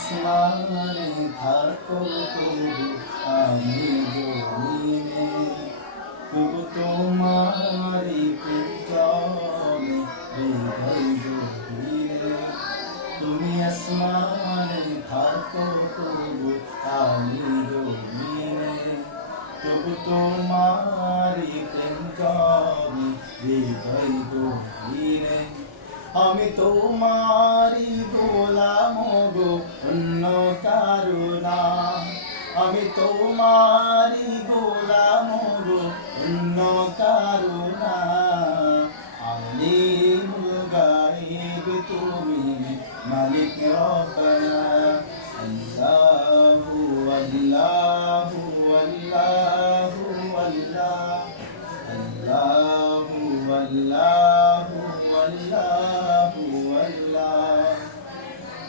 আসমানে থাকো তবু আমি জমিনে, তবু তোমারি প্রেমে হৃদয় গভীরে। তুমি আসমানে থাকো তবু আমি জমিনে, তবু তোমারি প্রেমে হৃদয় গভীরে। আমি তোমারি গোলাম গো, অন্য কারো না। আমি তোমারি গোলাম গো, অন্য কারো না। আলিমুল গায়ব তুমি, মালিক রব্বানা। আল্লাহু আল্লাহু আল্লাহু আল্লাহ, আল্লাহু আল্লাহু আল্লাহু আল্লাহ।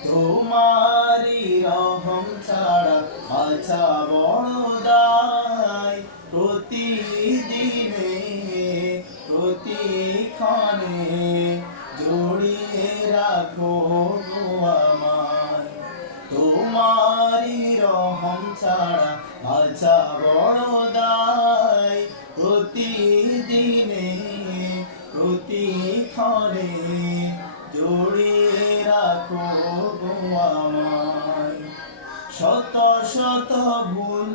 তোমারি রহম ছাড়া বাঁচা বড় দায়। প্রতিদিনে প্রতিক্ষণে জড়িয়ে রাখো গো আমায়। তোমারি রহম ছাড়া বাঁচা বড় দায়। প্রতিদিনে প্রতিক্ষণে জড়িয়ে রাখো গো আমায়। শত শত ভুল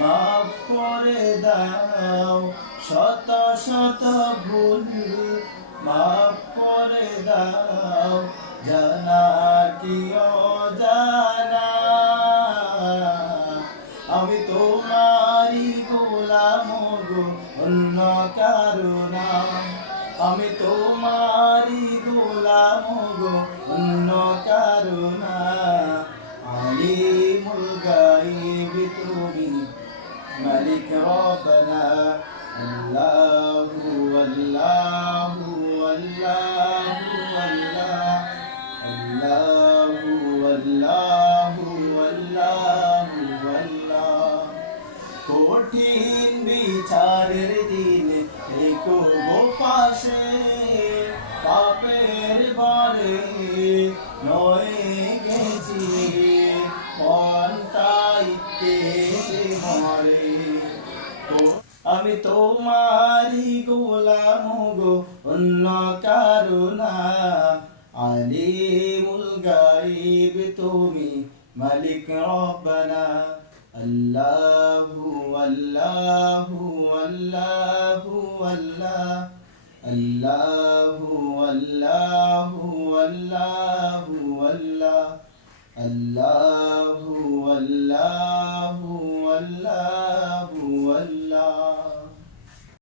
মাফ করে দাও, শত শত ভুল মাফ করে দাও। জানা কি অজানা, আমি তোমারি গোলাম গো, অন্য কারো না। আমি তোমারি গোলাম গো, অন্য কারো না। আলিমুল গায়ব তুমি, মালিক রব্বানা। আল্লাহু আল্লাহু আল্লাহু আল্লাহ, আল্লাহু আল্লাহু আল্লাহু আল্লাহ। কঠিন বিচারের দিনে থেকো গো পাশে, পাপের বারে নয়ে গেছি মনটাই কেঁদে মরে। আমি তোমারি গোলাম গো, অন্য কারো না। আলিমুল গায়ব তুমি, মালিক রব্বানা। আল্লাহু আল্লাহু আল্লাহু আল্লাহ, আল্লাহু আল্লাহু আল্লাহু আল্লাহ, আল্লাহু আল্লাহু আল্লাহ।